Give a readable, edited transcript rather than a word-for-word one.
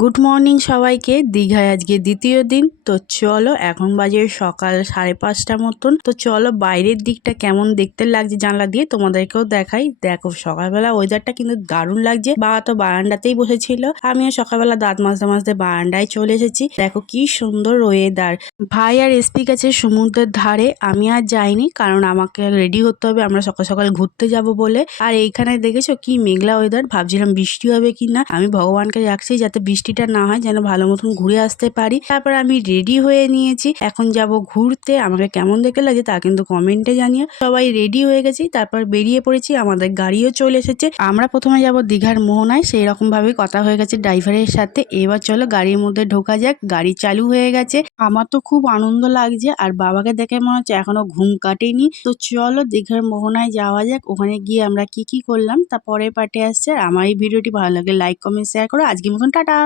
Good morning সবাইকে। দীঘায় আজকে দ্বিতীয় দিন। তো চলো, এখন বাজে সকাল 5:30 মতন। তো চলো বাইরের দিকটা কেমন দেখতে লাগছে জানলা দিয়ে তোমাদেরকেও দেখাই। দেখো সকালবেলা ওয়েদারটা কিন্তু দারুণ লাগছে। বাবা তো বারান্দাতেই বসেছিল, আমিও সকালবেলা দাঁত মাজতে মাজতে বারান্দায় চলে এসেছি। দেখো কি সুন্দর ওয়েদার। ভাই আর এসপি গেছে সমুদ্রের ধারে, আমি আর যাইনি কারণ আমাকে রেডি হতে হবে, আমরা সকাল সকাল ঘুরতে যাব বলে। আর এইখানে দেখেছো কি মেঘলা ওয়েদার, ভাবছিলাম বৃষ্টি হবে কিনা। আমি ভগবানকে রাখছি যাতে বৃষ্টিটা না হয়, যেন ভালো মতন ঘুরে আসতে পারি। তারপর আমি রেডি হয়ে নিয়েছি, এখন যাব ঘুরতে। আমাকে কেমন দেখতে লাগে তা কিন্তু কমেন্টে জানিও। সবাই রেডি হয়ে গেছি, তারপর বেরিয়ে পড়েছি। আমাদের গাড়িও চলে এসেছে। আমরা প্রথমে যাব দীঘার মোহনায়, সেই রকম ভাবে কথা হয়ে গেছে ড্রাইভারের সাথে। এবার চলো গাড়ির মধ্যে ঢোকা যাক। গাড়ি চালু হয়ে গেছে। আমার তো খুব আনন্দ লাগছে, আর বাবাকে দেখে মনে হচ্ছে এখনো ঘুম কাটেনি। তো চলো দীঘার মোহনায় যাওয়া যাক। ওখানে গিয়ে আমরা কি কি করলাম তা পরের পার্টে আসছে। আর আমার এই ভিডিওটি ভালো লাগে লাইক কমেন্ট শেয়ার করো। আজকের মতন টাটা।